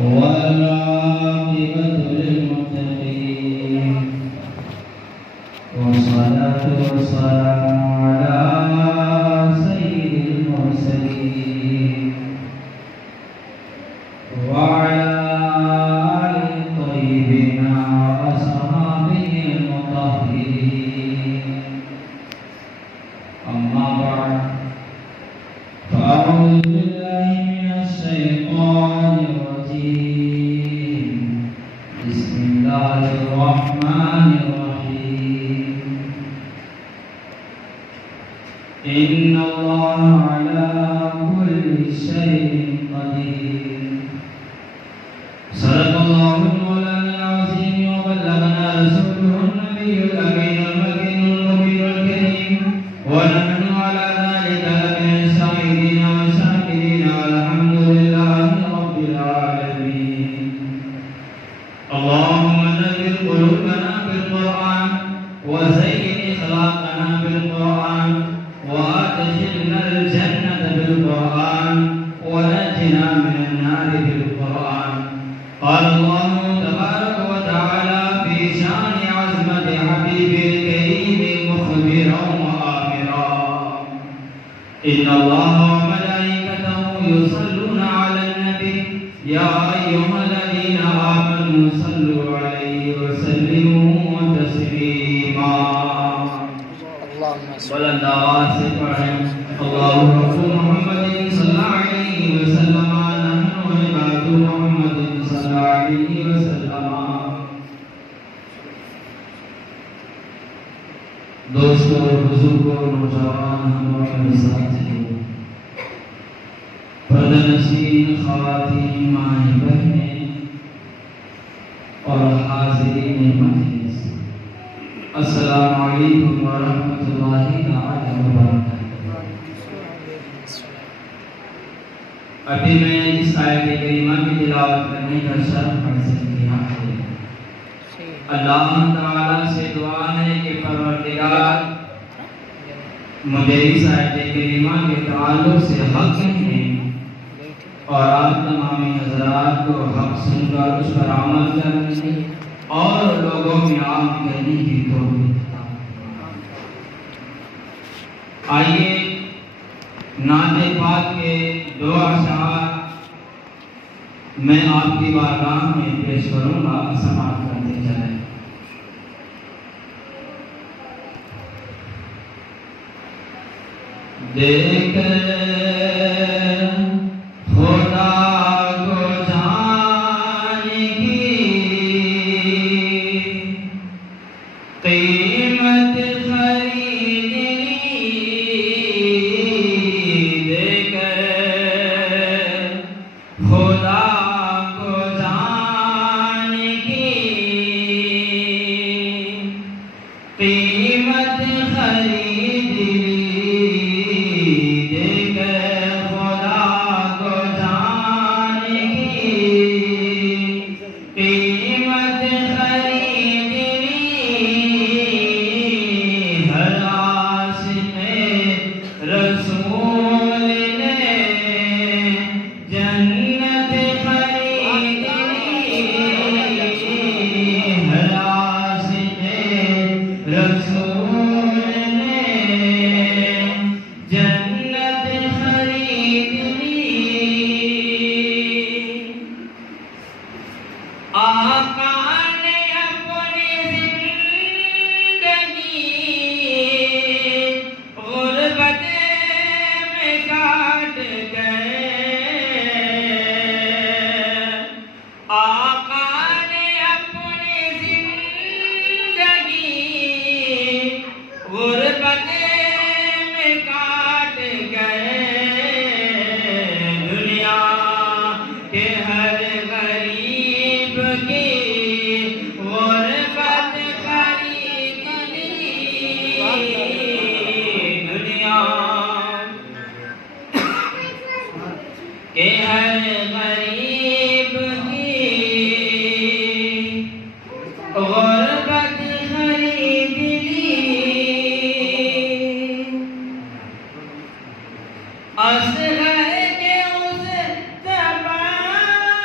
والعاقبة للمتقين والصلاة والسلام على سيد المرسلين وعلى آله الطيبين وأصحابه المطهرين أما بعد فأعوذ بالله من الشيطان الرجيم بسم الله الرحمن الرحيم إن الله على كل شيء قدير صدق الله المولانا العظيم وبلغنا رسوله النبي الأمين المكين المبين الكريم ونحن على ذلك لمن الشاهدين والشاكرين والحمد لله رب العالمين. اللهم نذر قلوبنا بالقرآن وزين أخلاقنا بالقرآن وأدخلنا الجنة بالقرآن ونجنا من النار بالقرآن. قال الله تبارك وتعالى في شان عظمة حبيبه الكريم مخبرا وآمرا إن الله وملائكته يصلون على النبي يا أيها الذين آمنوا صلوا عليه وسلموا تسليما. بلند آواز سے پڑھیں اللہ رسول محمد صلی اللہ علیہ وسلم نحن عباد محمد صلی اللہ علیہ وسلم. دوستو بزرگوں نوجوان ہم اپنے ساتھیوں پردہ نشین خواتین مائیں بہنیں اور حاضرین مجلس السلام علیکم ورحمۃ اللہ تعالی وبرکاتہ. ابھی میں اس آیت کریمہ کی تلاوت کرنے کا شرف حاصل کیا ہے. اللہ تعالیٰ سے دعا ہے کہ پروردگار مجھے اس آیت کریمہ کے تعلق سے حق کہیں اور آپ تمام حضرات کو حق سن کر اس پر عمل کرنے اور لوگوں میں عام کرنے کی توفیق عطا فرمائے. آئیے نعت پاک کے دو اشعار میں آپ کی بارگاہ میں پیش کروں گا، سماعت کرتے چلیں. دیکھ خدا کو جان کی قیمت خریدنی، دیکھ خدا کو جان کی قیمت خریدنی، اصغر کے اس تباسم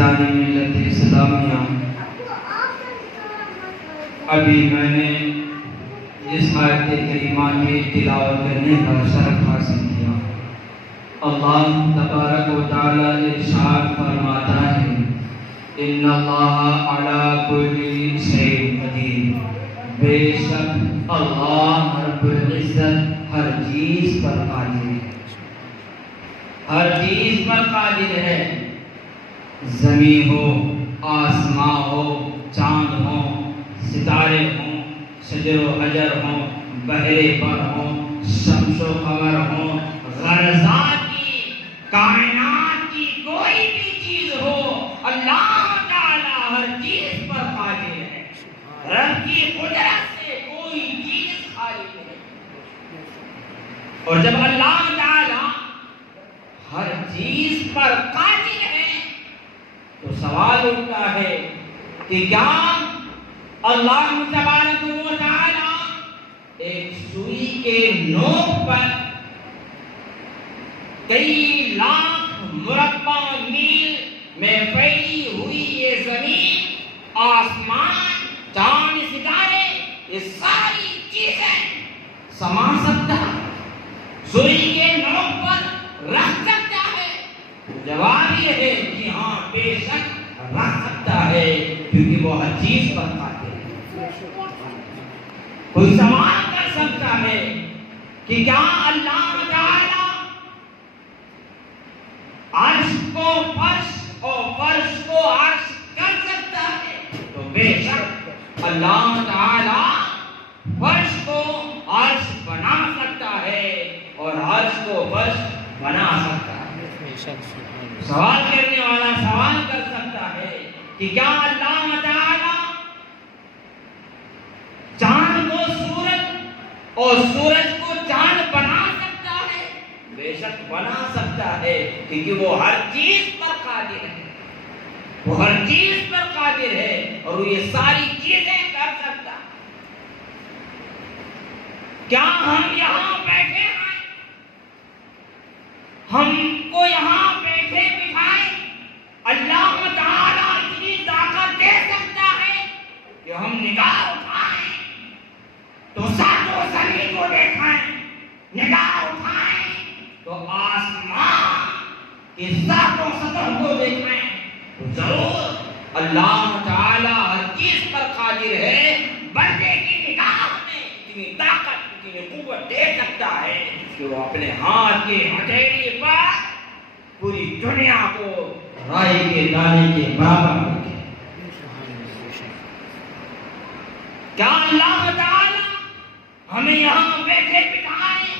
عزیزان ملت اسلامیہ، ابھی میں نے جس آیت کریمہ کی تلاوت کرنے کا شرف حاصل کیا، اللہ تبارک و تعالی ارشاد فرماتا ہے ان اللہ علی کل شیء قدیر، بے شک اللہ رب العزت ہر چیز پر قادر ہے، ہر چیز پر قادر ہے، زمین ہو، آسمان ہو، چاند ہو، ستارے ہوں، شجر و حجر ہوں، بحر بر ہوں، شمس و قمر ہوں، غرضات کی، کائنات کی کوئی بھی چیز ہو، اللہ تعالی ہر چیز پر قادر ہے، رب کی قدرت سے کوئی چیز خالی نہیں۔ اور جب اللہ تعالی ہر چیز پر قادر ہے تو سوال اٹھتا ہے کہ کیا اللہ تبارک و تعالی ایک سوئی کے نوک پر کئی لاکھ مربع میل میں پھیلی ہوئی یہ زمین، آسمان، چاند، ستارے، یہ ساری چیزیں سما سکتا ہے، سوئی کے نوک پر رکھ سکتا ہے؟ جواب یہ ہے کہ ہاں بے شک رکھ سکتا ہے، کیونکہ وہ ہر چیز پر قادر ہے۔ کوئی سوال کر سکتا ہے کہ کیا اللہ تعالی عرش کو فرش اور فرش کو عرش کر سکتا ہے؟ تو بے شک اللہ تعالی فرش کو عرش بنا سکتا ہے اور عرش کو فرش بنا سکتا ہے۔ سوال کرنے والا سوال کر سکتا ہے کہ کیا اللہ تعالی چاند کو سورج اور سورج کو چاند بنا سکتا ہے؟ بے شک بنا سکتا ہے، کیونکہ وہ ہر چیز پر قادر ہے، وہ ہر چیز پر قادر ہے اور وہ یہ ساری چیزیں کر سکتا ہے۔ کیا ہم یہاں بیٹھے ہیں، ہم کو یہاں بیٹھے بٹھائے اللہ تعالیٰ اتنی طاقت دے سکتا ہے کہ ہم نگاہ اٹھائیں تو ساتوں زمین کو دیکھیں، نگاہ اٹھائیں تو آسمان کی ساتوں سطح کو دیکھیں، تو ضرور اللہ تعالیٰ ہر چیز پر قادر ہے، بندے کی نگاہ میں اتنی طاقت، اتنی قوت دے سکتا ہے کہ وہ اپنے ہاتھ کی ہتھیلی پر پوری دنیا کو رائی کے دانے کے برابر کر دے۔ کیا اللہ تعالی ہمیں یہاں بیٹھے بٹھائے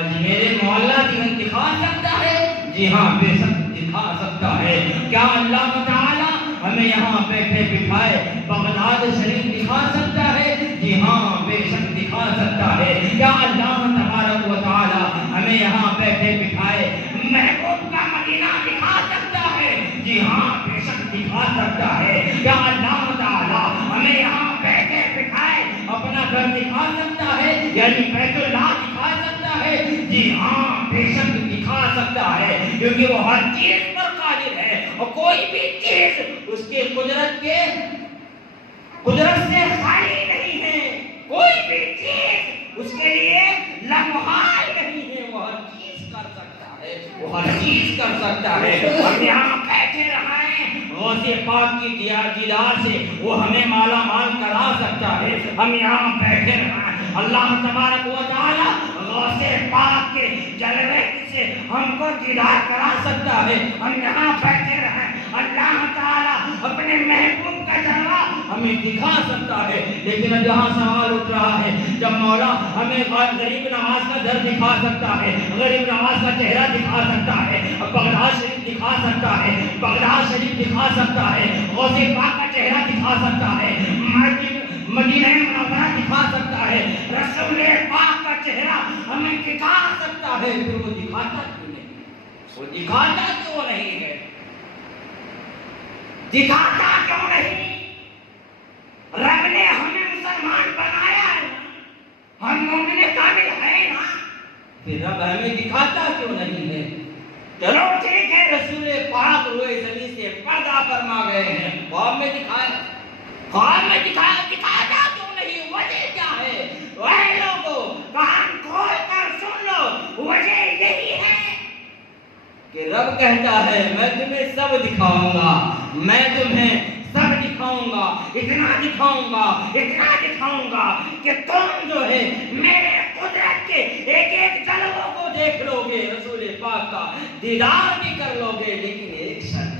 اجمیر معلیٰ دکھا سکتا ہے؟ جی ہاں بے شک دکھا سکتا ہے۔ کیا اللہ تعالی ہمیں یہاں بیٹھے بٹھائے بغداد شریف دکھا سکتا ہے؟ جی ہاں بے شک دکھا سکتا ہے۔ کیا اللہ تبارک و تعالی ہمیں یہاں بیٹھے بٹھائے محبوب کا مدینہ دکھا سکتا ہے؟ جی ہاں بے شک دکھا سکتا ہے۔ کیا اللہ تعالی ہمیں یہاں بیٹھے بٹھائے اپنا گھر دکھا سکتا ہے، یعنی بیت اللہ دکھا سکتا ہے؟ جی ہاں بے شک دکھا سکتا ہے، کیونکہ وہ ہر چیز پر قادر ہے اور کوئی بھی چیز اس کے قدرت سے خالی نہیں ہے، کوئی بھی چیز اس کے لیے لامحال نہیں ہے، وہ ہر چیز کر سکتا ہے، وہ ہر چیز کر سکتا ہے۔ ہم یہاں بیٹھے رہیں، غوث پاک کی دیدار سے وہ ہمیں مالا مال کرا سکتا ہے۔ ہم یہاں بیٹھے رہیں، اللہ تبارک و تعالی غوث پاک کے جلوے سے ہم کو دیدار کرا سکتا ہے۔ ہم یہاں بیٹھے رہیں، اللہ تعالی اپنے محبوب کا جلوہ ہمیں دکھا سکتا ہے۔ لیکن اب یہاں سوال اٹھ رہا ہے، جب مولا ہمیں غریب نواز کا در دکھا سکتا ہے، غریب نواز کا چہرہ دکھا سکتا ہے، بغداد شریف دکھا سکتا ہے، بغداد شریف دکھا سکتا ہے، غوث پاک کا چہرہ دکھا سکتا ہے، مدینہ منورہ دکھا سکتا ہے، رسول پاک کا چہرہ ہمیں دکھا سکتا ہے، پھر وہ دکھاتا کیوں نہیں؟ وہ دکھاتا کیوں نہیں ہے؟ دکھاتا کیوں نہیں؟ رب نے ہمیں مسلمان بنایا ہے، ہم مومن کامل ہیں نا، پھر رب ہمیں دکھاتا کیوں نہیں ہے؟ چلو ٹھیک ہے، رسول پاک روئے زمین سے پردہ فرما گئے ہیں، خواب میں دکھایا دکھایا کیوں نہیں؟ وجہ کیا ہے؟ اے لوگوں کان کھول کر سن لو، وجہ یہی ہے کہ رب کہتا ہے میں تمہیں سب دکھاؤں گا، میں تمہیں سب دکھاؤں گا، اتنا دکھاؤں گا کہ تم جو ہے میرے قدرت کے ایک ایک جلووں کو دیکھ لو گے، رسول پاک کا دیدار بھی کر لو گے، لیکن ایک شرط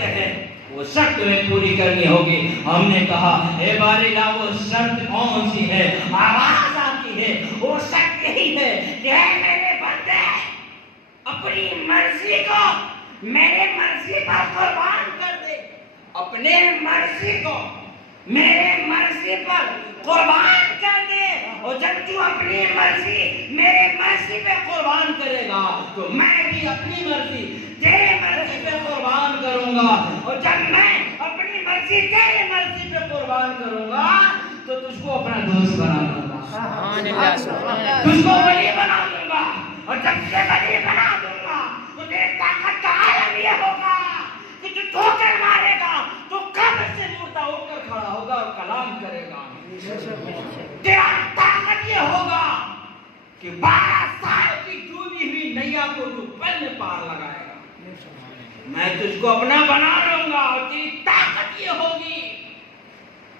ہے، وہ شرط میں پوری کرنی ہوگی۔ ہم نے کہا اے باری لا وہ شرط کون سی ہے؟ آواز آتی ہے، وہ شرط یہی ہے کہ اے میرے بندے اپنی مرضی کو میرے مرضی پر قربان کر دے، اپنے مرضی کو میرے مرضی پر قربان کر دے، اور جب تو اپنی مرضی میرے مرضی پہ قربان کرے گا تو میں بھی اپنی مرضی تیرے مرضی پہ قربان کروں گا، اور جب میں اپنی مرضی تیرے مرضی پہ قربان کروں گا تو تجھ کو اپنا دوست بنا دوں گا، تجھ کو ولی بنا دوں گا، اور جب سے ولی بنا دوں گا تو تیرے طاقت کا عالم یہ ہوگا کہ تو ٹھوکر مارے گا تو قبر سے مردہ اٹھ کر کھڑا ہوگا اور کلام کرے گا، تیرا طاقت یہ ہوگا کہ 12 سال کی ڈوبی ہوئی نیا کو تو پل میں پار لگائے گا، میں تجھ کو اپنا بنا لوں گا، اور تیری طاقت یہ ہوگی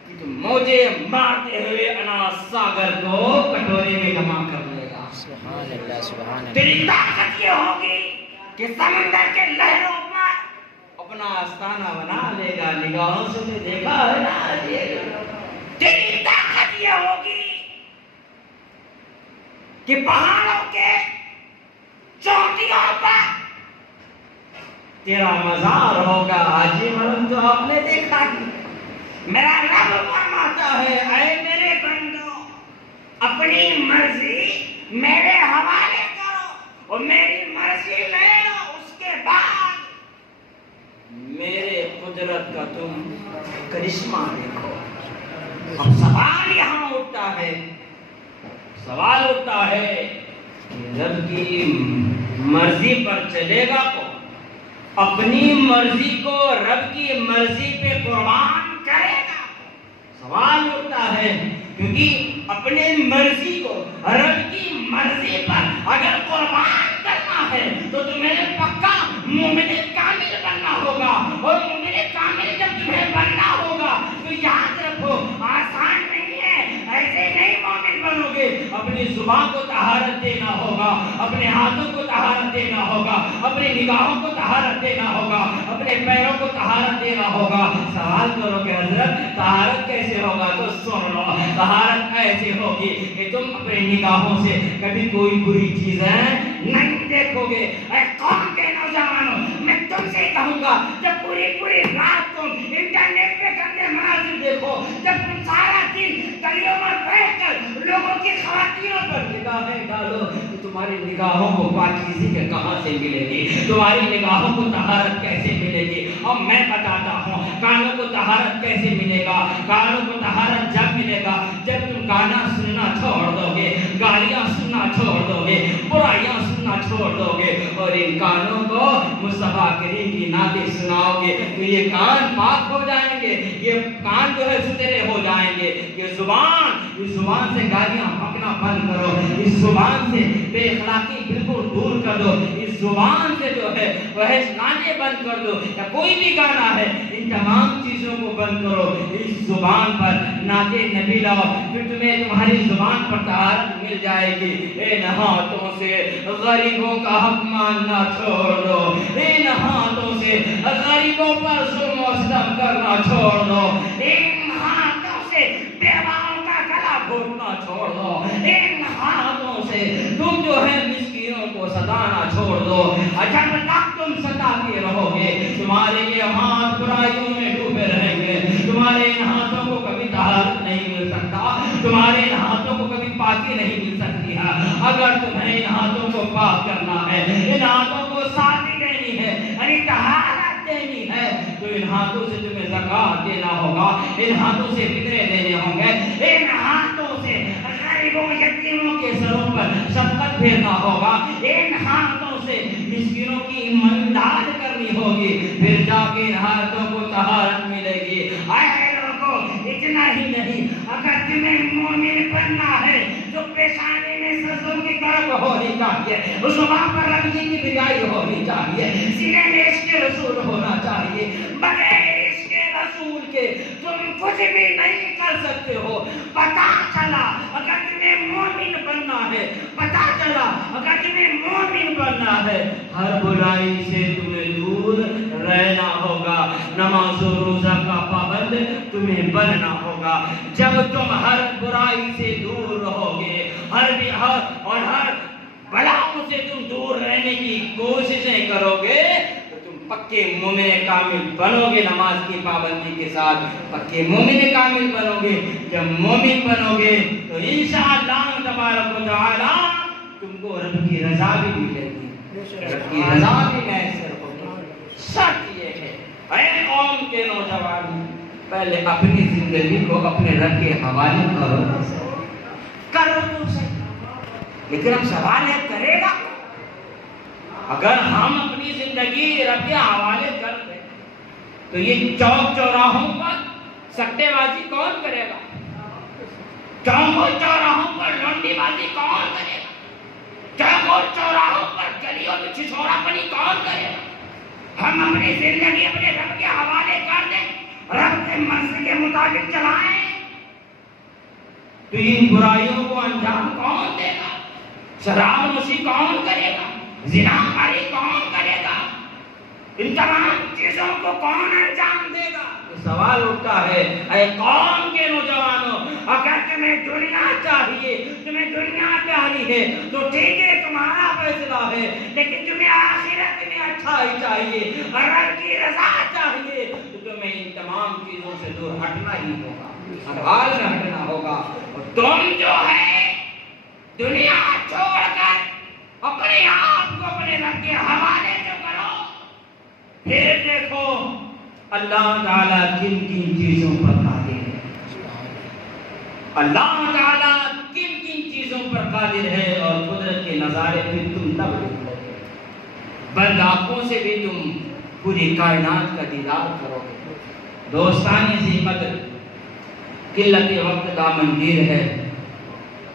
کہ تو موجے مارتے ہوئے اناس ساگر کو کٹورے میں جمع کر لے گا، سبحان اللہ سبحان اللہ، تیری طاقت یہ ہوگی کہ سمندر کے لہروں پر اپنا آستانہ بنا لے گا، نگاہوں سے تو دیکھا ہے نا، تیری طاقت یہ ہوگی کہ پہاڑوں کے چوٹیوں پر تیرا مزار ہوگا، حاجی مرم تو آپ نے دیکھا ہے، میرا رب فرماتا ہے اے میرے بندو اپنی مرضی میرے حوالے کرو اور میری مرضی لے لو، اس کے بعد میرے قدرت کا تم کرشمہ دیکھو۔ اب سوال یہاں اٹھتا ہے کہ رب کی مرضی پر چلے گا کو اپنی مرضی کو رب کی مرضی پہ قربان کرے گا؟ سوال اٹھتا ہے کیونکہ اپنے مرضی کو رب کی مرضی پر اگر قربان کرنا ہے تو تمہیں پکا مومن کامل بننا ہوگا، اور مومن کامل جب تمہیں بننا ہوگا تو یاد رکھو آسان نہیں ہے، ایسے نہیں مومن بنو گے، اپنی زبان کو طہارت دینا ہوگا، اپنے ہاتھوں کو طہارت دینا ہوگا، اپنی نگاہوں کو طہارت دینا ہوگا، اپنے پیروں کو طہارت دینا ہوگا۔ سوال کرو کہ حضرت طہارت کیسے ہوگا؟ تو سن لو، طہارت ایسے ہوگی کہ تم اپنے نگاہوں سے کبھی کوئی بری چیزیں نہیں دیکھو گے۔ اے قوم کے نوجوانوں میں تم سے کہوں گا جب پوری رات تم انٹرنیٹ پہ گندے مناظر دیکھو، جب تم سارا دن گلیوں میں بیٹھ کر لوگوں کی خواتینوں پر نگاہیں ڈالو تو تمہاری نگاہوں کو پاکیزی کے کہاں سے ملے گی؟ تمہاری نگاہوں کو طہارت کیسے ملے گی؟ اور میں بتاتا ہوں کانوں کو طہارت کیسے ملے گا؟ کانوں کو طہارت جب ملے گا جب تم گانا سننا چھوڑ دو گے، گالیاں سننا چھوڑ دو گے، برائیاں سننا چھوڑ دو گے، اور ان کانوں کو مصطفیٰ کریم کی نعتیں سناؤ گے تو یہ کان پاک ہو جائیں گے، یہ کان جو ہے ستھرے ہو جائیں گے۔ یہ زبان سے گالیاں پھونکنا بند کرو، اس زبان سے بے اخلاقی بالکل دور کر دو، اس زبان سے جو ہے وہ گانے بند کر دو، یا کوئی بھی گانا ہے ان تمام چیزوں کو بند کرو، اس زبان پر نعت نبی لاؤ، پھر تمہیں تمہاری زبان پر طہارت مل جائے گی۔ ان ہاتھوں سے غریبوں کا حق ماننا چھوڑ دو، ان ہاتھوں سے غریبوں پر ظلم و ستم کرنا چھوڑ دو، ان ہاتھوں سے بیواؤں کا گلا گھونٹنا چھوڑ دو، ان ہاتھوں سے تم جو ہے مسکینوں کو ستانا چھوڑ دو۔ جب تک تم ستاتے رہو گے تمہارے یہ ہاتھ برائیوں میں ڈوبے رہیں گے، تمہارے ان ہاتھوں کو کبھی طہارت نہیں مل سکتا، تمہارے ان ہاتھوں کو کبھی پاکی نہیں مل سکتی ہے۔ اگر تمہیں ان ہاتھوں کو پاک کرنا ہے، ان ہاتھوں کو صافی دینی ہے، یعنی طہارت دینی ہے، تو ان ہاتھوں سے تمہیں زکات دینا ہوگا، ان ہاتھوں سے فطرے دینے ہوں گے، ان ہاتھوں سے غریبوں یتیموں کے سروں پر شفقت پھیرنا ہوگا، ان ہاتھوں مسکینوں کی امداد کرنی ہوگی، پھر جا کے ہاتھوں کو طہارت ملے گی۔ اے لوگوں، اتنا ہی نہیں، اگر تمہیں مومن بننا ہے تو پیشانی میں سرسوں کی طرف ہونی چاہیے، زبان پر رنگی کی بریائی ہونی چاہیے، سینے میں عشق رسول ہونا چاہیے۔ بغیر عشق رسول کے تم کچھ بھی نہیں کر سکتے ہو۔ پتا چلا اگر تمہیں مومن بننا ہے، پتا چلا اگر تمہیں مومن بننا ہے، ہر برائی سے تمہیں دور رہنا ہوگا، نماز و روزہ کا پابند تمہیں بننا ہوگا۔ جب تم ہر برائی سے دور رہو گے، ہر بلاؤں سے تم دور رہنے کی کوششیں کرو گے تو تم پکے مومن کامل بنو گے، نماز کی پابندی کے ساتھ پکے مومن کامل بنو گے۔ جب مومن بنو گے تو انشاءاللہ تبارک و تعالی تم کو رب کی رضا بھی ملے گی، رب کی رضا بھی میسر ہوگی۔ شرط یہ ہے اے قوم کے نوجوان، پہلے اپنی زندگی کو اپنے رب کے حوالے کرو تو صحیح، لیکن اب سوال ہے کرے گا؟ اگر ہم اپنی زندگی رب کے حوالے کر دیں تو یہ چوک چوراہوں پر سٹے بازی کون کرے گا؟ چوکوں چوراہوں پر لونڈی بازی کون کرے گا؟ چوکوں چوراہوں پر گلیوں میں چھچھوڑا پنی کون کرے گا؟ ہم اپنی زندگی اپنے رب کے حوالے کر دیں، رب کے مرضی کے مطابق چلائیں تو ان برائیوں کو انجام کون دے گا؟ شراب نوشی کون کرے گا؟ زناکاری کون کرے گا؟ ان تمام چیزوں کو کون انجام دے گا؟ سوال اٹھتا ہے اے قوم کے نوجوانوں، اگر تمہیں دنیا چاہیے، تمہیں دنیا پیاری ہے تو ٹھیک ہے، تمہارا فیصلہ ہے، لیکن تمہیں آخرت میں اچھا ہی چاہیے، رب کی رضا چاہیے تو تمہیں ان تمام چیزوں سے دور ہٹنا ہی ہوگا، ہٹوال میں ہٹنا ہوگا۔ اور تم جو ہے دنیا چھوڑ کر اپنے آپ کو اپنے رب کے حوالے جو کرو، پھر دیکھو اللہ تعالیٰ کن کن چیزوں پر قادر ہے، اللہ تعالیٰ کن کن چیزوں پر قادر ہے، اور قدرت کے نظارے پھر تم تب دیکھو گے، بند آنکھوں سے بھی تم پوری کائنات کا دیدار کرو گے۔ دوستان ذی قدر، قلت وقت دامنگیر ہے،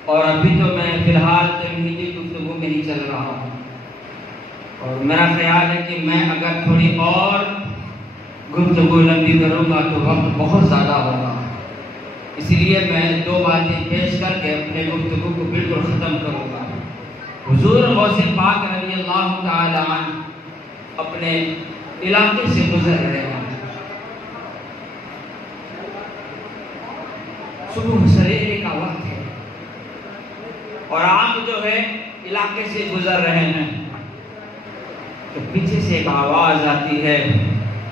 اور ابھی تو میں فی الحال تمہیدی گفتگو میں ہی چل رہا ہوں، اور میرا خیال ہے کہ میں اگر تھوڑی اور گفتگو لمبی کروں گا تو وقت بہت زیادہ ہوگا، اس لیے میں دو باتیں پیش کر کے اپنے گفتگو کو بالکل ختم کروں گا۔ حضور غوث پاک رضی اللہ تعالی عنہ اپنے علاقے سے گزر رہے ہیں، صبح سویرے کا وقت ہے، اور آپ جو ہے علاقے سے گزر رہے ہیں تو پیچھے سے ایک آواز آتی ہے،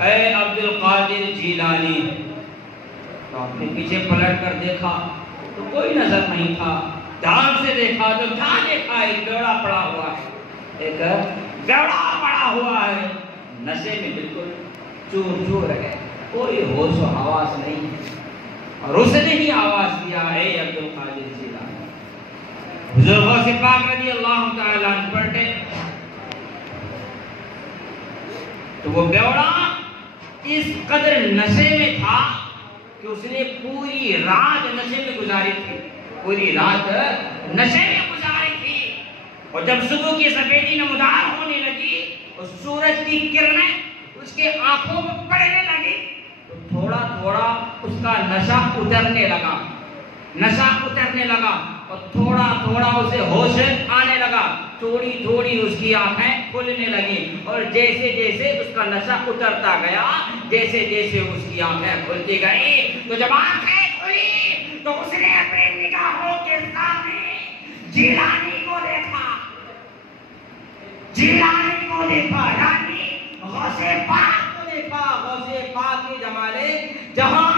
اے عبد القادر جیلانی۔ تو آپ نے پیچھے پلٹ کر دیکھا تو کوئی نظر نہیں تھا، دھیان سے دیکھا تو کیا دیکھا؟ ایک بیوڑا پڑا ہوا ہے، ایک بیوڑا پڑا ہوا ہے، نشے میں بالکل چور چور ہے، کوئی ہوش و حواس نہیں، اور اس نے ہی آواز دیا، اے عبد القادر جیلانی۔ حضور غوث پاک رضی اللہ تعالیٰ عنہ پلٹے تو وہ بیوڑا اس قدر نشے میں تھا کہ اس نے پوری رات نشے میں گزاری تھی، پوری رات نشے میں گزاری تھی، اور جب صبح کی سفیدی نمودار ہونے لگی اور سورج کی کرنیں اس کے آنکھوں میں پڑنے لگی تو تھوڑا تھوڑا اس کا نشہ اترنے لگا، نشہ اترنے لگا، اور تھوڑا تھوڑا اسے ہوش آنے لگا، تھوڑی تھوڑی اس کی آنکھیں کھلنے لگیں، اور جیسے جیسے اس کا نشہ اترتا گیا، جیسے جیسے اس کی آنکھیں کھلتی گئی، تو جب آنکھیں کھلی تو اس نے اپنے نگاہوں کے سامنے جیلانی کو دیکھا، جیلانی کو دیکھا، یعنی غوث پاک کو دیکھا، غوث پاک کی جمال جہاں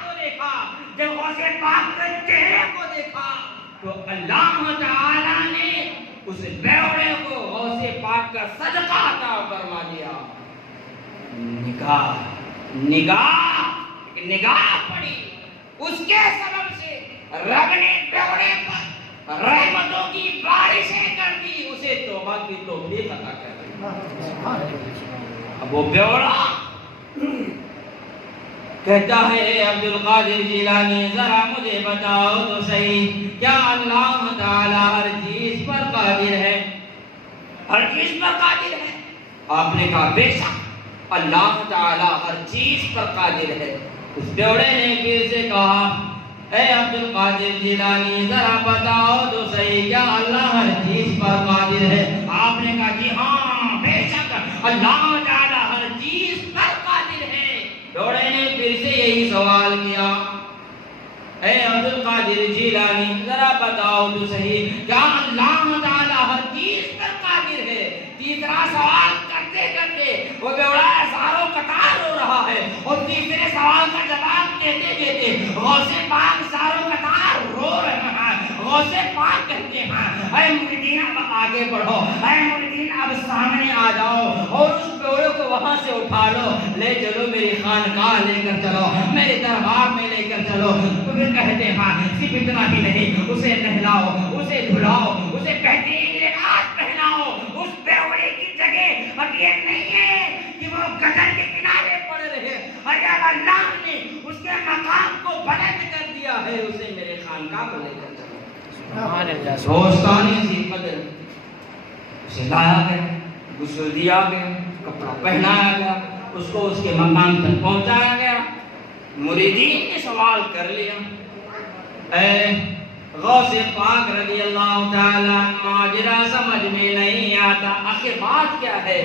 کو دیکھا۔ جب غوث پاک کے چہرے کو دیکھا تو اللہ تعالیٰ نے اس بیوڑے کو غوث پاک کا صدقہ عطا فرما دیا۔ نگاہ پڑی، اس کے سبب سے رب نے بیوڑے پر رحمتوں کی بارشیں کر دی، اسے توبہ کی توفیق عطا کر دی۔ اب وہ بیوڑا کہتا ہے اے عبد القادر جیلانی ذرا مجھے بتاؤ تو صحیح، کیا اللہ تعالی ہر چیز پر قادر ہے؟ ہر چیز پر قادر ہے؟ آپ نے کہا بے شک اللہ تعالی ہر چیز پر قادر ہے۔ اس بیوڑے نے پھر سے کہا اے عبد القادر جیلانی ذرا بتاؤ تو صحیح، کیا اللہ ہر چیز پر قادر ہے؟ آپ نے کہا جی ہاں بے شک اللہ تعالی ہر چیز پر قادر ہے۔ بیوڑے نے پھر سے یہی سوال کیا اے عبد القادر جیلانی ذرا بتاؤ تو صحیح، کیا اللہ تعالی ہر چیز پر قادر ہے؟ تیسرا سوال کرتے کرتے وہ بیوڑا ہزاروں قطار رو رہا ہے، اور تیسرے سوال کا جواب دیتے دیتے غوث پاک ہزاروں قطار رو رہے ہیں۔ غوث پاک کہتے ہیں اے مریدین اب آگے بڑھو، اے مریدین اب سامنے آ جاؤ اور اس بیوڑے کو وہاں سے اٹھا لو، لے چلو میری خانقاہ لے کر چلو، میرے دربار میں لے کر چلو۔ تو پھر کہتے ہیں صرف اتنا ہی نہیں، اسے نہلاؤ، اسے دھلاؤ، اسے بہترین لباس پہناؤ۔ اس بیوڑے کی جگہ اب یہ نہیں ہے کہ وہ گٹر کے کنارے پڑے رہے، اگر اللہ نے اس کے مقام کو بلند کر دیا ہے اسے میرے خانقاہ کو لے کر چلو۔ دوستان ذی قدر اسے لایا گیا، غسل دیا گیا، کپڑا پہنایا گیا، اس کو اس کے مقام تک پہنچایا گیا۔ مریدین نے سوال کر لیا اے غوث پاک رضی اللہ تعالیٰ ماجرا سمجھ میں نہیں آتا، آخر بات کیا ہے؟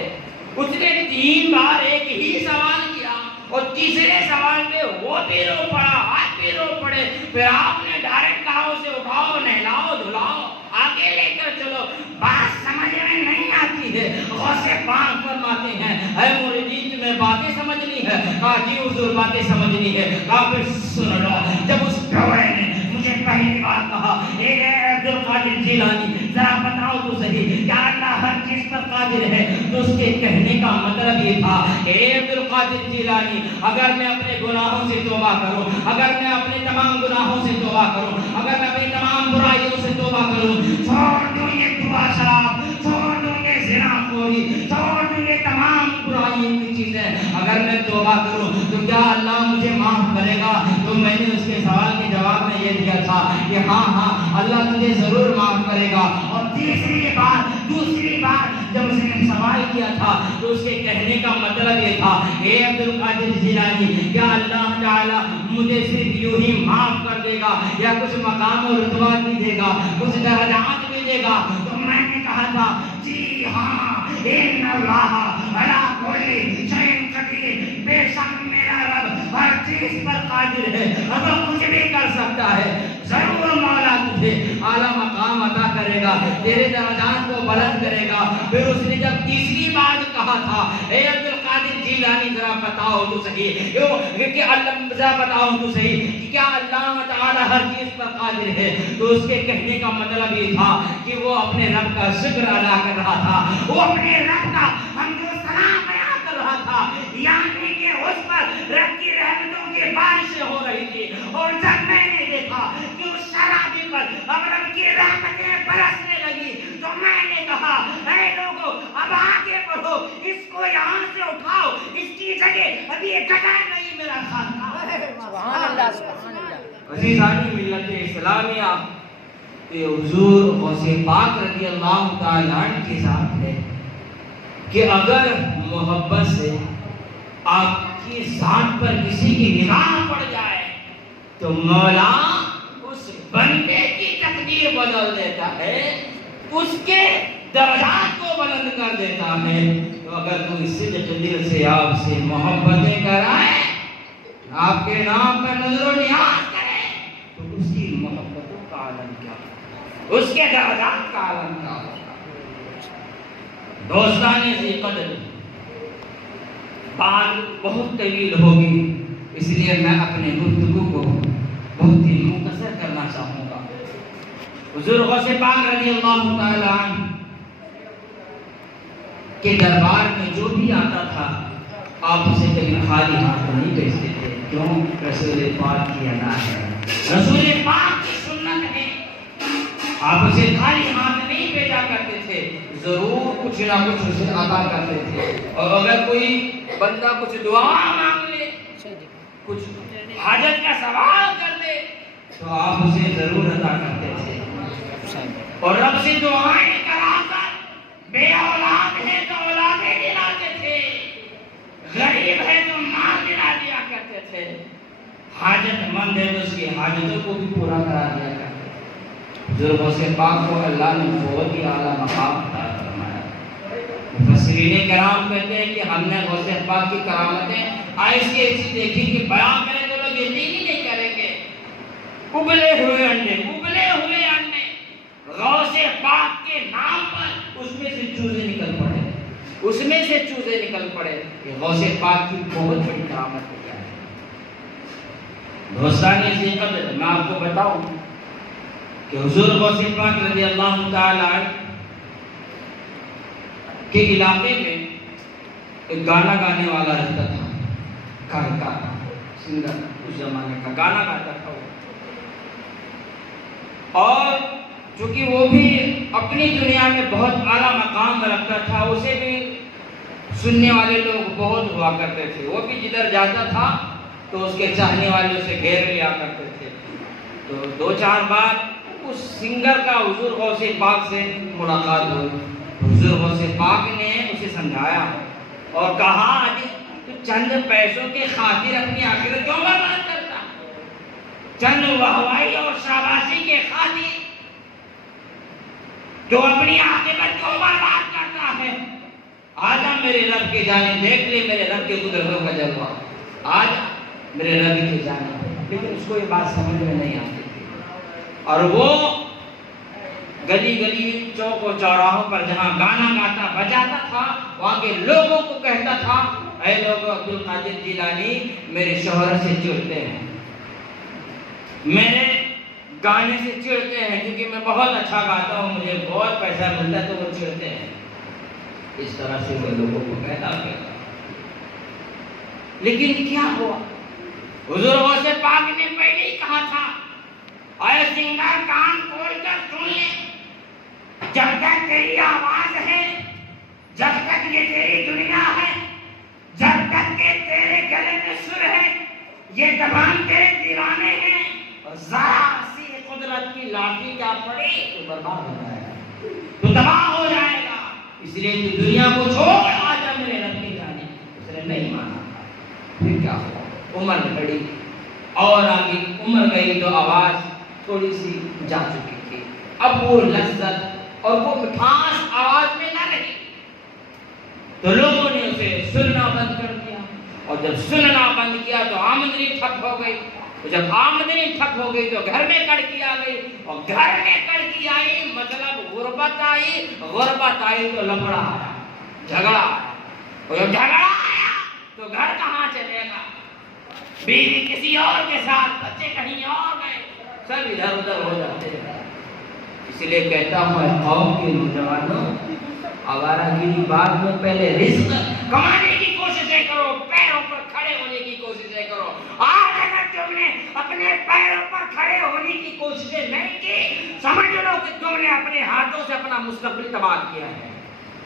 اس نے 3 بار ایک ہی سوال کیا اور تیسرے سوال پہ وہ بھی رو پڑا، آپ بھی رو پڑے۔ پھر آپ نے ڈائریکٹ کہا اسے اٹھاؤ، نہلاؤ، دھلاؤ، آگے لے کر چلو۔ بات سمجھ میں نہیں آتی ہے۔ غوث پاک فرماتے ہیں اے مریدین تمہیں باتیں سمجھنی ہے؟ کہا جی حضور باتیں سمجھنی ہے۔ کہا پھر سن لو، جب اس بیوڑے نے مجھے پہلی بار کہا اے عبد القادر جیلانی ذرا بتاؤ تو صحیح، کیا اللہ ہر چیز پر قادر ہے، تو اس کے کہنے کا مطلب یہ تھا اے عبد القادر جیلانی اگر میں اپنے گناہوں سے توبہ کروں، اگر میں اپنے تمام گناہوں سے توبہ کروں، اگر میں اپنی تمام برائیوں سے توبہ کروں، چھوڑ دوں یہ جوا شراب، چھوڑ دوں یہ زنا خوری، چھوڑ دوں یہ تمام برائیوں کی چیزیں، اگر میں توبہ کروں تو کیا اللہ مجھے معاف کرے گا؟ تو میں نے اس کے سوال کے جواب میں یہ دیا تھا کہ ہاں ہاں اللہ تجھے ضرور معاف کرے گا۔ اور دوسری بار جب اس نے سوال کیا تھا تو اس کے کہنے کا مطلب یہ تھا اے عبد القادر جیلانی کیا اللہ تعالیٰ مجھے صرف یوں ہی معاف کر دے گا یا کچھ مقام و رتبہ بھی دے گا، کچھ درجات بھی دے گا؟ تو میں نے کہا تھا جی ہاں ان اللہ علی کل شیء قدیر، بے شک میرا رب ہر چیز پر قادر ہے، اگر کچھ بھی کر سکتا ہے، ضرور مولا تجھے اعلیٰ مقام عطا کرے گا، تیرے درجات کو بلند کرے گا۔ پھر اس نے جب تیسری بات کہا تھا اے عبد القادر جیلانی ذرا بتاؤ تو صحیح، کہ اللہ ذرا بتاؤ تو صحیح کہ کیا اللہ تعالی ہر چیز پر قادر ہے، تو اس کے کہنے کا مطلب یہ تھا کہ وہ اپنے رب کا شکر ادا کر رہا تھا، وہ اپنے رب کا حمد و ثنا بیان کر رہا تھا، یعنی کہ اس پر رب کی رحمتوں کی بارشیں ہو رہی تھی۔ اور جب میں نے دیکھا کہ اس شرابی پر اب رب کی رحمتیں برسنے لگی تو میں نے کہا اے لوگوں اب آگے بڑھو، اس کو یہاں سے اٹھاؤ، اس کی جگہ ابھی یہ جگہ نہیں میرا خانقاہ۔ سبحان اللہ سبحان اللہ۔ عزیزانی ملت اسلامیہ، یہ حضور غوث پاک رضی اللہ تعالیٰ عنہ کے ساتھ ہے کہ اگر محبت سے آپ کی ذات پر کسی کی نگاہ پڑ جائے تو مولا اس بندے کی تقدیر بدل دیتا ہے، اس کے درجات کو بلند کر دیتا ہے۔ تو اگر کوئی صدق دل سے آپ سے محبتیں کرائے، آپ کے نام پر نظر و نیاز کرے، تو اس کی محبتوں کا عالم کیا ہوگا، اس کے درجات کا عالم کیا ہوگا۔ دوستان ذی قدر، بات بہت طویل ہوگی، اس لیے میں اپنے گفتگو کو بہت ہی مختصر کرنا چاہوں گا۔ حضور غوث پاک رضی اللہ تعالیٰ عنہ کے دربار میں جو بھی آتا تھا آپ اسے کبھی خالی ہاتھ نہیں بھیجتے تھے، کیوں؟ رسول پاک کی ادا ہے، رسول پاک کی سنت ہے، آپ اسے خالی ہاتھ نہیں بھیجا کرتے تھے، ضرور کچھ نہ کچھ اسے عطا کرتے تھے. اور اگر کوئی بندہ کچھ دعا مانگ لے, کچھ حاجت کا سوال کر دے, تو آپ اسے ضرور عطا کرتے تھے. اور رب سے دعائیں کرا کر بے اولاد ہے تو اولادیں دلاتے تھے, غریب ہے تو مال دلا دیا کرتے تھے, حاجت مند ہے تو اس کی حاجتوں کو بھی پورا کرا دیا کرتے تھے. بزرگوں سے پاک کو اللہ نے بہت ہی اعلیٰ مقام عطا فرمایا. مفسرین کرام کہتے ہیں کہ ہم نے غوث پاک کی کرامتیں ایسی ایسی دیکھی کہ بیان کریں تو لوگ یقین ہی نہیں کریں گے. ابلے ہوئے انڈے غوث پاک کے نام پر اس میں سے چوزے نکل پڑے کہ غوث پاک کی بہت بڑی کرامت ہے. کیا ہے دوستان اسی قدر میں آپ کو بتاؤں کہ حضور غوث پاک رضی اللہ تعالی عنہ کے علاقے میں ایک گانا گانے والا رہتا تھا, سنگر, اس زمانے کا گانا گاتا تھا وہ. اور چونکہ وہ بھی اپنی دنیا میں بہت اعلیٰ مقام رکھتا تھا, اسے بھی سننے والے لوگ بہت ہوا کرتے تھے. وہ بھی جدھر جاتا تھا تو اس کے چاہنے والے اسے گھیر لیا کرتے تھے. تو 2-4 بار اس سنگر کا حضور غوث پاک سے ملاقات ہوئی. حضور غوث پاک نے اسے سمجھایا اور کہا تو چند پیسوں کے خاطر اپنی آخرت کیوں برباد کرتا, چند واہوائی اور شاباشی کے خاطر تو اپنی عاقبت کیوں برباد کرتا ہے. آجا میرے رب کے جانب دیکھ لے میرے رب کے قدرتوں کا جلوہ, آجا میرے رب کے جانب. لیکن اس کو یہ بات سمجھ میں نہیں آتی تھی, اور وہ گلی گلی چوک و چوراہوں پر جہاں گانا گاتا بجاتا تھا وہاں کے لوگوں کو کہتا تھا, اے لوگوں, عبد القادر جیلانی میرے شہرت سے چڑھتے ہیں, میرے گانے سے چڑھتے ہیں کیونکہ میں بہت اچھا گاتا ہوں, مجھے بہت پیسہ ملتا ہے تو وہ چڑھتے ہیں. اس طرح سے وہ لوگوں کو کہتا گیا. لیکن کیا ہوا, حضور غوث پاک نے پہلے ہی کہا تھا, اے سنگر کان کھول کر سن لے, جب تک تیری آواز ہے, جب تک یہ تیری دنیا ہے, جب تک کہ تیرے گلے میں سر ہے, یہ زبان تیرے دیوانے ہیں, اور ذرا سی قدرت کی لاٹھی کیا پڑی تو برباد ہو جائے گا, تو تباہ ہو جائے گا. اس لیے تو دنیا کو چھوڑ آجا میرے رب کے جانے. اس نے نہیں مانا. پھر کیا ہوا, عمر بڑھی اور آگے عمر گئی تو آواز تھوڑی سی جا چکی تھی. اب وہ لذت اور وہ مٹھاس آواز میں نہ رہی, تو لوگوں نے اسے سننا بند کر دیا. اور جب سننا بند کیا تو آمدنی ٹھپ ہو گئی. جب آمدنی ٹھپ ہو گئی تو گھر میں کڑکی آ گئی, اور گھر میں کڑکی آئی مطلب غربت آئی, غربت آئی تو لفڑا آیا, جھگڑا آیا. اور جب جھگڑا آیا تو گھر کہاں چلے گا, بیوی کسی اور کے ساتھ, بچے کہیں اور گئے, سب ادھر ادھر ہو جاتے ہیں. اس لیے کہتا ہوں اے قوم کے نوجوانوں, آوارہ گیری بعد میں پہلے رزق کمانے کی کوششیں کرو, پیروں پر کھڑے ہونے کی کوششیں کرو. آج اگر تم نے اپنے پیروں پر کھڑے ہونے کی کوششیں نہیں کی, سمجھ لو کہ تم نے اپنے ہاتھوں سے اپنا مستقبل تباہ کیا ہے.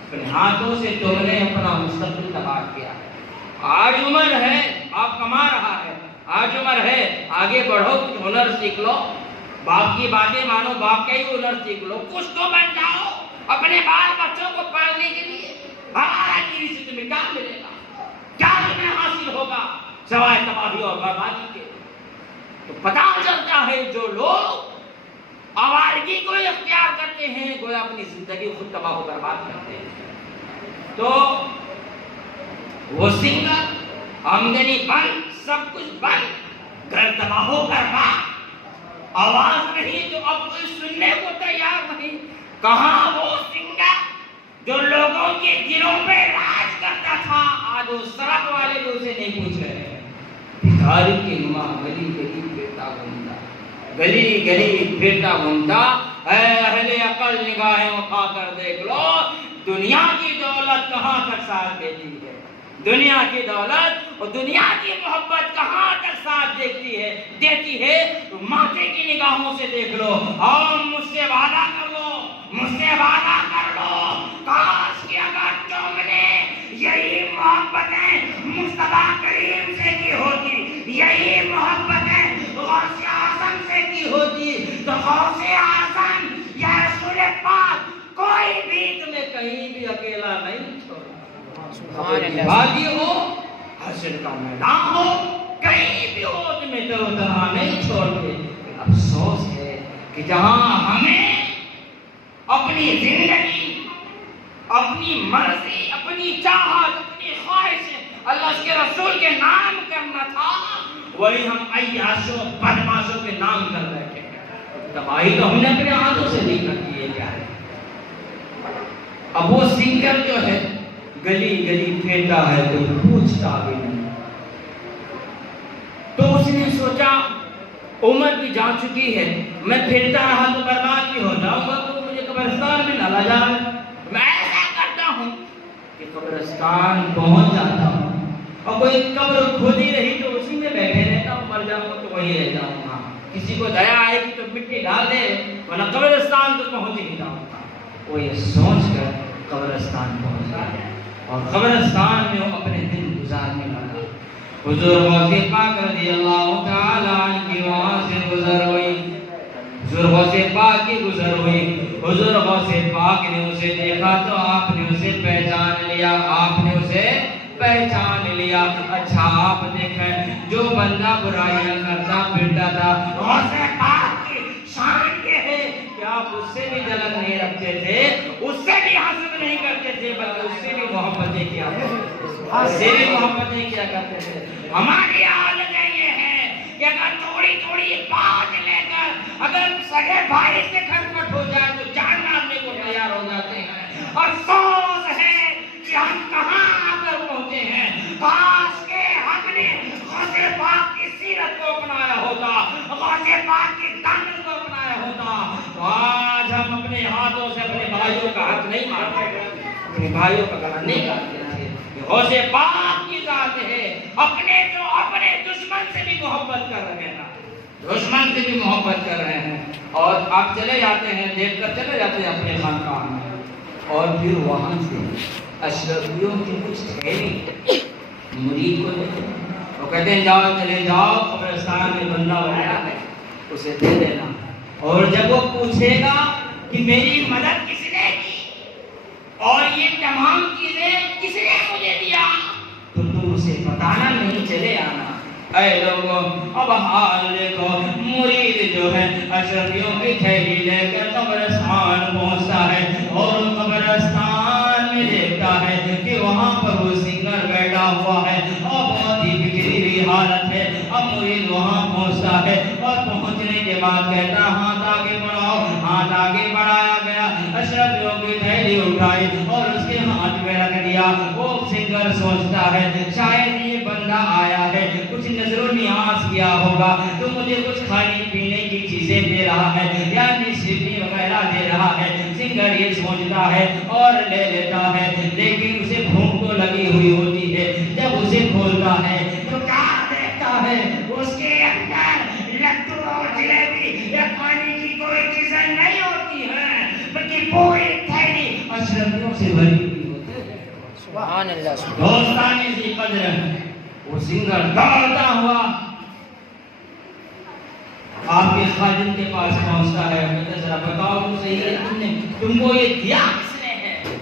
اپنے ہاتھوں سے تم نے اپنا مستقبل تباہ کیا ہے. آج عمر ہے, آپ کما رہا ہے, آج عمر ہے, آگے بڑھو, کچھ ہنر سیکھ لو, باپ کی باتیں مانو, باپ کا ہی ہنر سیکھ لو, کچھ تو بن جاؤ اپنے بال بچوں کو پالنے کے لیے. ہمارا گیری سے تمہیں کیا ملے گا, کیا تمہیں حاصل ہوگا سوائے تباہی اور بربادی کے. تو پتہ چلتا ہے جو لوگ آوارگی کو اختیار کرتے ہیں گویا اپنی زندگی خود تباہ و برباد کرتے ہیں. تو وہ سنگر, آمدنی بند, سب کچھ بند, گھر تباہ و برباد, آواز نہیں تو اب کوئی سننے کو تیار نہیں. کہاں وہ سنگر جو لوگوں کے دلوں پہ راج کرتا تھا, آج وہ سڑک والے بھی اسے نہیں پوچھ رہے ہیں. بھکاری کی ماں گلی گلی پھرتا گھومتا, گلی گلی پھرتا گھومتا, اے اہل عقل نگاہیں اٹھا کر دیکھ لو, دنیا کی دولت کہاں تک ساتھ دیتی ہے, دنیا کی دولت اور دنیا کی محبت کہاں تک ساتھ دیتی ہے. تو ماتھے کی نگاہوں سے دیکھ لو, اور مجھ سے وعدہ کر لو, مجھ سے وعدہ کر لو, کاش مصطفیٰ کریم سے کی ہوتی، یہی محبت ہے غوث اعظم سے کی ہوتی تو غوث اعظم یا رسول پاک کوئی بھی تمہیں کہیں بھی اکیلا نہیں چھوڑا، بھاگی ہو، حشر کا میدان ہو، کہیں بھی ہو، تمہیں تر و تنہا نہیں چھوڑتے۔ افسوس ہے کہ جہاں ہمیں اپنی زندگی، اپنی مرضی، اپنی چاہت، اپنی خواہشیں اللہ اس کے رسول کے نام کرنا تھا، وہی ہم عیاشوں بدماشوں کے نام کر بیٹھے ہیں۔ تباہی تو ہم نے اپنے ہاتھوں سے نہیں کر دی، یہ کیا ہے؟ اب وہ سنگر جو ہے گلی گلی پھیرتا ہے تو پوچھتا بھی نہیں، تو اس نے سوچا عمر بھی جا چکی ہے، میں پھرتا رہا تو برباد بھی ہو جاؤں گا، تو مجھے قبرستان میں ڈالا جا رہا ہے، میں ایسا کرتا ہوں کہ قبرستان پہنچ جاتا ہوں اور کوئی قبر کھودی رہی تو اسی میں بیٹھے رہتا ہوں، مر جاؤں گا تو وہی رہ جاؤں گا، کسی کو دیا آئے گی تو مٹی ڈال دے، ورنہ قبرستان تو پہنچ ہی جاؤں گا۔ وہ یہ سوچ کر قبرستان پہنچ گیا اور قبرستان میں وہ اپنے دن گزارنے لگا۔ حضور غوث پاک رضی اللہ تعالی عنہ کی وہاں سے گزر ہوئی، حضور غوث پاک کی گزر ہوئی، حضور غوث پاک نے اسے دیکھا تو آپ نے اسے پہچان لیا، آپ نے اسے پہچان لیا۔ اچھا آپ دیکھیں جو بندہ برائیاں کرتا پھرتا تھا، غوث پاک کی شان یہ ہے کہ آپ اس سے بھی جلن نہیں رکھتے تھے، اس سے بھی حسد نہیں کرتے تھے، بلکہ اس سے بھی محبتیں کیا کرتے تھے، اس سے بھی محبتیں کیا کرتے تھے۔ ہماری عادتیں یہ ہیں کہ اگر تھوڑی تھوڑی بات لے کر اگر سگے بھائی سے کھٹپٹ ہو جائے تو جان مارنے کو تیار ہو جاتے ہیں۔ افسوس ہے کہ ہم کہاں آ کر پہنچے ہیں، کاش کہ ہم نے غوث پاک کی سیرت کو اپنایا ہوتا، غوث پاک کی دامن کو اپنایا ہوتا تو آج ہم اپنے ہاتھوں سے اپنے بھائیوں کا حق نہیں مارتے، اپنے بھائیوں کا گلا نہیں کاٹتے تھے۔ غوث پاک کی ذات ہے، اپنے جو اپنے دشمن سے بھی محبت کر رہے ہیں، دشمن سے بھی محبت کر رہے ہیں، اور آپ چلے جاتے ہیں، دیکھ کر چلے جاتے ہیں اپنے خانقاہ میں، اور پھر وہاں سے اشرفیوں کی کچھ ٹھہری مرید کو دیتے ہیں، وہ کہتے ہیں جاؤ چلے جاؤ قبرستان میں بندہ آیا ہے اسے دے دینا، اور جب وہ پوچھے گا کہ میری مدد کس نے کی اور یہ تمام چیزیں کس نے مجھے دیا تو تم اسے بتانا نہیں، چلے آنا۔ اے لوگوں اب حال دیکھو، مرید جو ہے اشرفیوں کی تھیلی لے کر قبرستان پہنچتا ہے اور قبرستان میں دیکھتا ہے کہ وہاں پر وہ سنگر بیٹھا ہوا ہے اور بہت ہی بگڑی ہوئی حالت ہے۔ اب مرید وہاں پہنچتا ہے اور پہنچنے کے بعد کہتا ہاتھ آگے بڑھاؤ، ہاتھ آگے بڑھایا گیا، اشرفیوں کی تھیلی اٹھائی اور اس کے ہاتھ میں رکھ دیا۔ وہ سنگر سوچتا ہے شاید یہ بندہ آیا ہے کچھ نظر و نیاز کیا ہوگا تو مجھے کچھ کھانے پینے کی چیزیں دے رہا ہے یا نشانی وغیرہ دے رہا ہے، سنگر یہ سوچتا ہے اور لے لیتا ہے، لیکن اسے بھوک تو لگی ہوئی ہوتی ہے۔ جب اسے کھولتا ہے تو کیا دیکھتا ہے، اس کے اندر لڈو اور جلیبی یا کھانے کی کوئی چیزیں نہیں ہوتی ہیں بلکہ پوری تھیلی اشرفیوں سے بھری ہوئی ہوتی ہے۔ سبحان اللہ، دوستانے کی قدر ہے۔ وہ سنگر دوڑتا ہوا آپ کے خادم کے پاس پہنچتا ہے، کہتا ذرا بتاؤ تو صحیح ہے تم کو یہ دیا کس نے ہے؟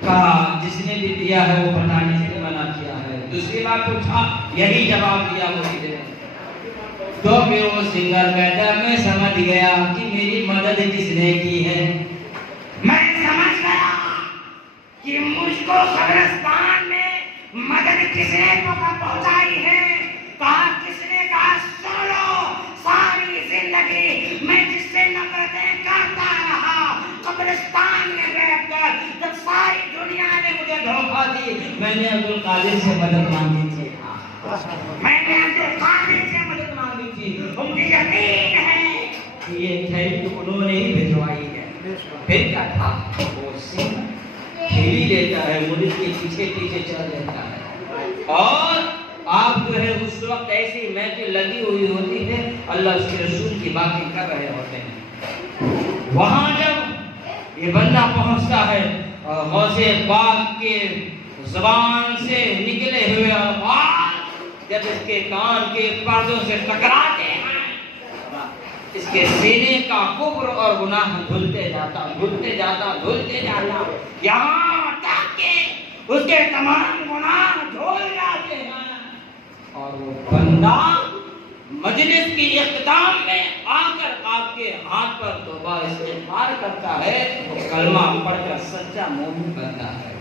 کہا جس نے بھی دیا ہے وہ بتانے سے منع کیا ہے۔ دوسری بار پوچھا، یہی جواب دیا مرید نے۔ تو پھر وہ سنگر کہتا میں سمجھ گیا کہ میری مدد کس نے کی ہے، میں سمجھ گیا کہ مجھ کو قبرستان میں مدد کس نے پہنچائی ہے۔ کہا کس نے؟ کہا سنو، ساری زندگی میں جس سے نفرتیں کرتا رہا، قبرستان میں بیٹھ کر جب ساری دنیا نے مجھے دھوکہ دی، میں نے عبدالقادر سے مدد مانگی تھی، میں نے عبدالقادر سے مدد مانگی تھی، مجھے یقین ہے کہ یہ تھیلی انہوں نے ہی بھجوائی ہے۔ پھر کیا تھا، وہ سنگر تھیلی لیتا ہے، مرید کے پیچھے پیچھے چل لیتا ہے، اور آپ جو ہے اس وقت ایسی محفل لگی ہوئی ہوتی ہے، اللہ اس کے رسول کی باتیں کر رہے ہوتے ہیں۔ وہاں جب یہ بندہ پہنچتا ہے غوث پاک کے زبان سے نکلے ہوئے الفاظ جب اس کے کان کے پردوں سے ٹکراتے ہیں، اس کے سینے کا کفر اور گناہ دھلتے جاتا یہاں تک کہ اس کے تمام گناہ دھل جاتے ہیں، اور وہ بندہ مجلس کی اختتام میں آ کر آپ کے ہاتھ پر توبہ استغفار کرتا ہے، وہ کلمہ پڑھ کر سچا مومن بنتا ہے۔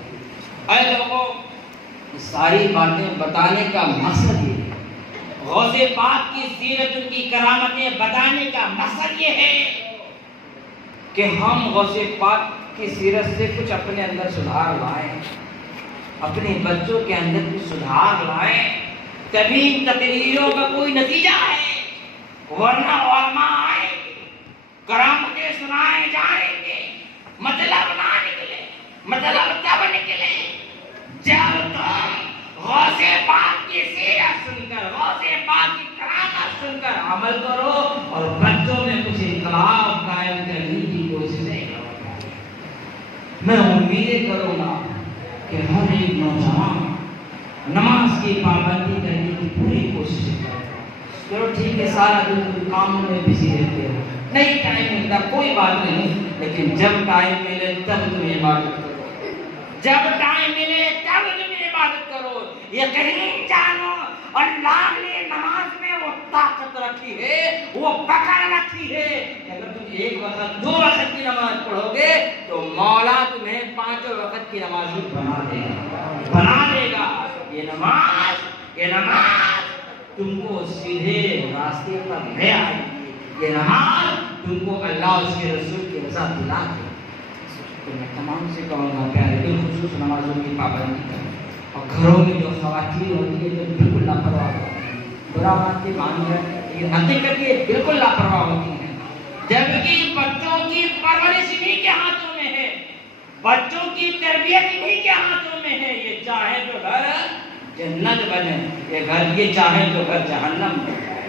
اے لوگوں، ساری باتیں بتانے کا مقصد یہ ہے، غوث پاک کی سیرت، ان کی کرامتیں بتانے کا مقصد یہ ہے کہ ہم غوث پاک کی سیرت سے کچھ اپنے اندر سدھار لائیں، اپنے بچوں کے اندر کچھ سدھار لائیں، تبھی تقریروں کا کوئی نتیجہ ہے، ورنہ علماء آئیں گے، کرامتیں سنائے جائیں گے، مطلب نہ نکلے، مطلب تب نکلے جب تم غوث پاک کی سیرت سن کر، غوث پاک کی کرامت سن کر عمل کرو اور بچوں میں کچھ انقلاب قائم کرنے کی کوششیں کرو۔ میں امید کروں گا کہ ہر ایک نوجوان نماز کی پابندی کرنے کی پوری کوشش کرے۔ چلو ٹھیک ہے، سارا دن کاموں میں بزی رہتے ہو، نہیں ٹائم ملتا، کوئی بات نہیں، لیکن جب ٹائم ملے تب تم عبادت کرو، جب ٹائم ملے تب تم عبادت کرو۔ یقین جانو اللہ نے نماز میں وہ طاقت رکھی ہے، وہ پکڑ رکھی ہے کہ اگر تم ایک وقت 2 وقت کی نماز پڑھو گے تو مولا تمہیں 5 وقت کی نماز بنا دے گا۔ یہ نماز تم کو سیدھے راستے پر لے آئے گی، یہ نماز تم کو اللہ اور اس کے رسول کی رضا دلا دے گی۔ تو میں تمام سے کہوں گا پیارے، بالخصوص نمازوں کی پابندی کریں، اور گھروں میں جو خواتین ہوتی ہے جو بالکل لاپرواہ ہوتی ہیں، برا بات کے معنی ہے لیکن حقیقت یہ بالکل لاپرواہ ہوتی ہیں، جبکہ بچوں کی پرورش انہیں کے ہاتھوں میں ہے، بچوں کی تربیت انہیں کے ہاتھوں میں ہے۔ یہ چاہے تو گھر جنت بنے، یہ چاہے تو گھر جہنم بن جائے،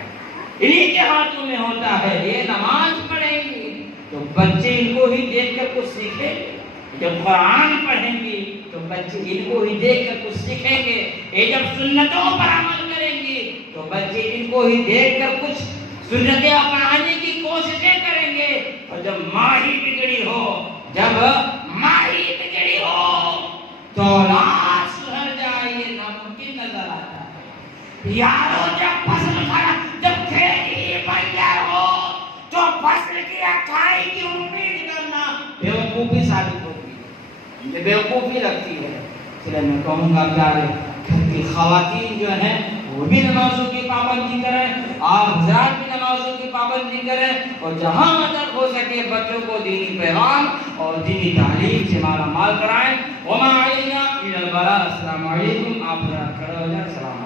انہیں کے ہاتھوں میں ہوتا ہے۔ یہ نماز پڑھیں گی تو بچے ان کو ہی دیکھ کر کچھ سیکھیں گے، جب قرآن پڑھیں گی تو بچے ان کو ہی دیکھ کر کچھ سیکھیں گے، یہ جب سنتوں پر عمل کریں گی تو بچے ان کو ہی دیکھ کر کچھ سنتیں اپنانے کی کوششیں کریں گے، اور جب ماں ہی بگڑی ہو تو اولاد سدھر جائے، یہ ناممکن نظر آتا ہے۔ یارو جب فصل جب کھیت ہی بنجر ہو تو فصل کی اچھائی کی امید کرنا بیوقوفی ثابت ہوتی ہے، یہ بیوقوفی لگتی ہے۔ اس لیے میں کہوں گا پیارے، گھر کی خواتین جو ہیں وہ بھی نمازوں کی پابندی کریں، آپ حضرات بھی نمازوں کی پابندی کریں، اور جہاں تک ہو سکے بچوں کو دینی پیغام اور دینی تعلیم سے مالا مال کرائیں۔ وما علینا الا البلاغ۔ السلام علیکم، آپ کھڑے ہو جائیں۔ السلام